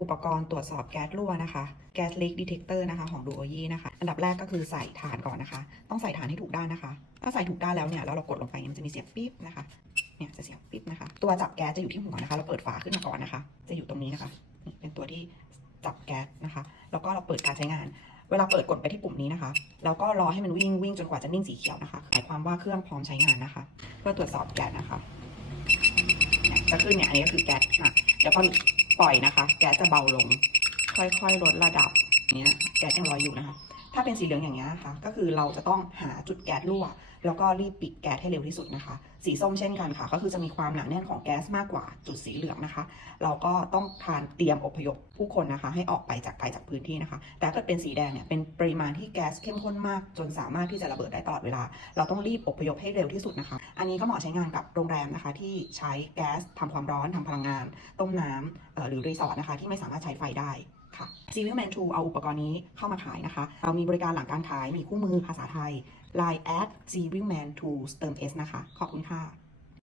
อุปกรณ์ตรวจสอบแก๊สรั่วนะคะแก๊ส leak detector นะคะของ Duo y นะคะ อันดับแรกก็คือใส่ฐานก่อนนะคะ ต้องใส่ฐานให้ถูกด้านนะคะ ถ้าใส่ถูกด้านแล้วเนี่ยแล้วเรากดลงไปมันจะมีเสียงปิ๊บนะคะเนี่ยจะเสียงปิ๊บนะคะ ตัวจับแก๊สจะอยู่ที่หัวนะคะเราเปิดฝาขึ้นมาก่อนนะคะ จะอยู่ตรงนี้นะคะนี่เป็นตัวที่จับแก๊สนะคะ แล้วก็เราเปิดการใช้งาน เวลาเปิดกดไปที่ปุ่มนี้นะคะ แล้วก็รอให้มันวิ่งวิ่งจนกว่าจะนิ่งสีเขียวนะคะหมายความว่าเครื่องพร้อมใช้งานนะคะ เพื่อตรวจสอบแก๊สนะคะเนี่ยจะขึ้นเนี่ยอันนี้ก็คือแก๊สอะเดี๋ยวพอ ปล่อยนะคะ แก๊สจะเบาลง ค่อยๆลดระดับเนี้ยแก๊สยังลอยอยู่นะคะ ถ้าเป็นสีเหลืองอย่างเงี้ยค่ะ ก็คือเราจะต้องหาจุดแก๊สรั่ว แล้วก็รีบปิดแก๊สให้เร็วที่สุดนะคะ สีส้มเช่นกันค่ะ ก็คือจะมีความหนาแน่นของแก๊สมากกว่าจุดสีเหลืองนะคะ เราก็ต้องทานเตรียมอพยพผู้คนนะคะ ให้ออกไปจากไกลจากพื้นที่นะคะ แต่ถ้าเกิดเป็นสีแดงเนี่ยเป็นปริมาณที่แก๊สเข้มข้นมาก จนสามารถที่จะระเบิดได้ตลอดเวลา เราต้องรีบอพยพให้เร็วที่สุดนะคะ อันนี้ก็เหมาะใช้งานกับโรงแรมนะคะ ที่ใช้แก๊สทำความร้อนทำพลังงาน ต้มน้ำหรือรีสอร์ทนะคะที่ไม่สามารถใช้ไฟได้ ค่ะซีวิลแมนทูเอาอุปกรณ์นี้เข้ามาขายนะคะ เรามีบริการหลังการขายมีคู่มือภาษาไทย Line at c i v i l Man 2เติม S นะคะ ขอบคุณค่ะ